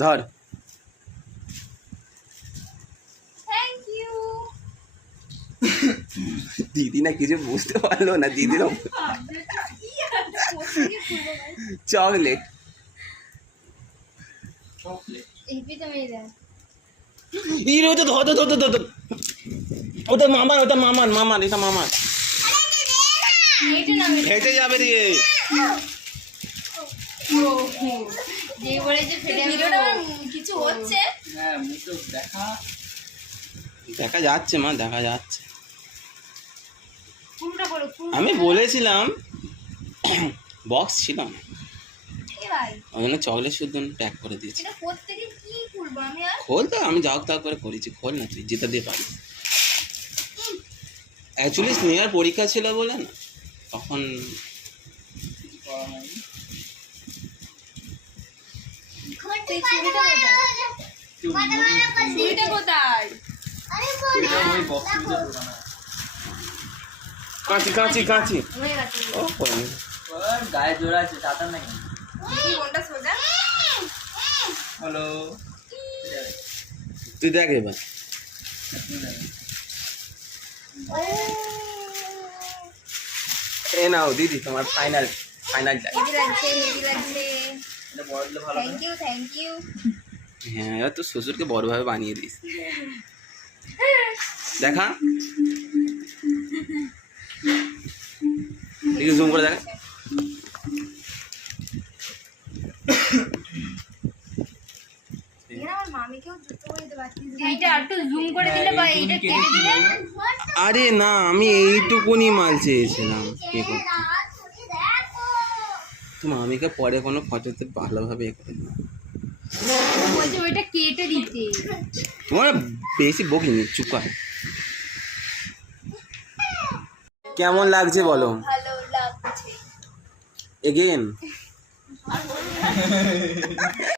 ধর। Thank you. দিদি না কিছু বুঝতে পারলো না, দিদির চকলেট। ইরে ওটা ধর ধর ধর ধর, ওটা মামার, ওটা মামার, মামার, এটা মামার। ফেটে যাবে রে। কিছু হচ্ছে দেখা যাচ্ছে মা, দেখা যাচ্ছে। আমি বলেছিলাম বক্স ছিল না, ওই জন্য চকলেট শুদ্ধ প্যাক করে দিয়েছি। খোল তো, আমি যাও তাও করে করেছি, খোল না তুই, যেটা দিয়ে পারি। অ্যাকচুয়ালি স্নেহার পরীক্ষা ছিল বলে না তখন। কাঁচি কাঁচি কাঁচি, ও গায়ে জোড়া আছে, চাতার নাকি? হ্যালো, তুই দেখ এবার। এ নাও দিদি, তোমার ফাইনাল ফাইনাল। হ্যাঁ, এবার তো শ্বশুরকে বড়ভাবে বানিয়ে দিস। দেখা, একটু জুম করে দেখা। আরে না, আমি এইটুকুনি মাল চেয়েছিলাম। তোমার মামিকে পরে কোনো ফটোতে ভালোভাবে এ করে দিও। ওইটা কেটে দিতে। তোমার বেশি বকিনি, চুপ কর। কেমন লাগছে বলো? ভালো লাগছে। এগেন